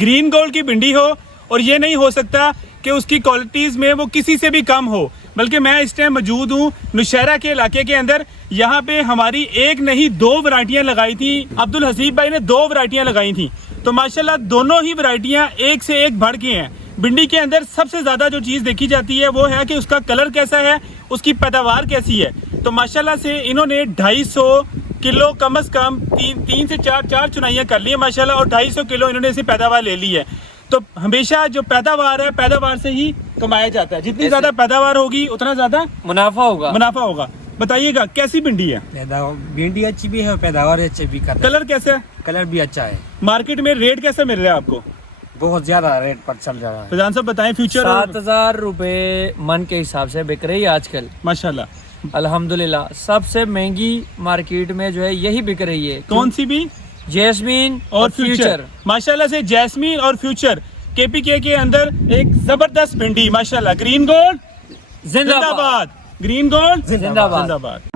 Green gold की भिंडी हो और ये नहीं हो सकता कि उसकी क्वालिटीज़ में वो किसी से भी कम हो, बल्कि मैं इस टाइम मौजूद हूँ नौशहरा के इलाके के अंदर। यहाँ पे हमारी एक नहीं दो वैरायटियाँ लगाई थी, अब्दुल हसीब भाई ने 2 वैरायटियाँ लगाई थी, तो माशाल्लाह दोनों ही वैरायटियाँ एक से एक बढ़ के हैं। भिंडी के अंदर सबसे ज़्यादा जो चीज़ देखी जाती है वो है कि उसका कलर कैसा है, उसकी पैदावार कैसी है। तो माशाल्लाह से इन्होंने 250 किलो कम से कम 3 से 4 चुनाइयाँ कर ली है माशाल्लाह, और 250 किलो इन्होंने इसे पैदावार ले ली है। तो हमेशा जो पैदावार है, पैदावार से ही कमाया जाता है। जितनी ज़्यादा पैदावार होगी उतना ज़्यादा मुनाफा होगा। बताइएगा कैसी भिंडी है? भिंडी अच्छी भी है, पैदावार अच्छी भी करता है। कलर कैसा है? कलर भी अच्छा है। मार्केट में रेट कैसे मिल रहा है आपको? बहुत ज्यादा रेट पर चल रहा है। फैजान साहब बताएं। फ्यूचर 7,000 रुपए मन के हिसाब से बिक रही है आजकल माशाल्लाह, अल्हम्दुलिल्लाह। सबसे महंगी मार्केट में जो है यही बिक रही है। कौन सी भी? जैस्मीन और फ्यूचर। माशाल्लाह से जैस्मीन और फ्यूचर केपीके के अंदर एक जबरदस्त भिंडी माशाल्लाह। ग्रीन गोल्ड जिंदाबाद, ग्रीन गोल्ड जिंदाबाद। जिंदाबाद।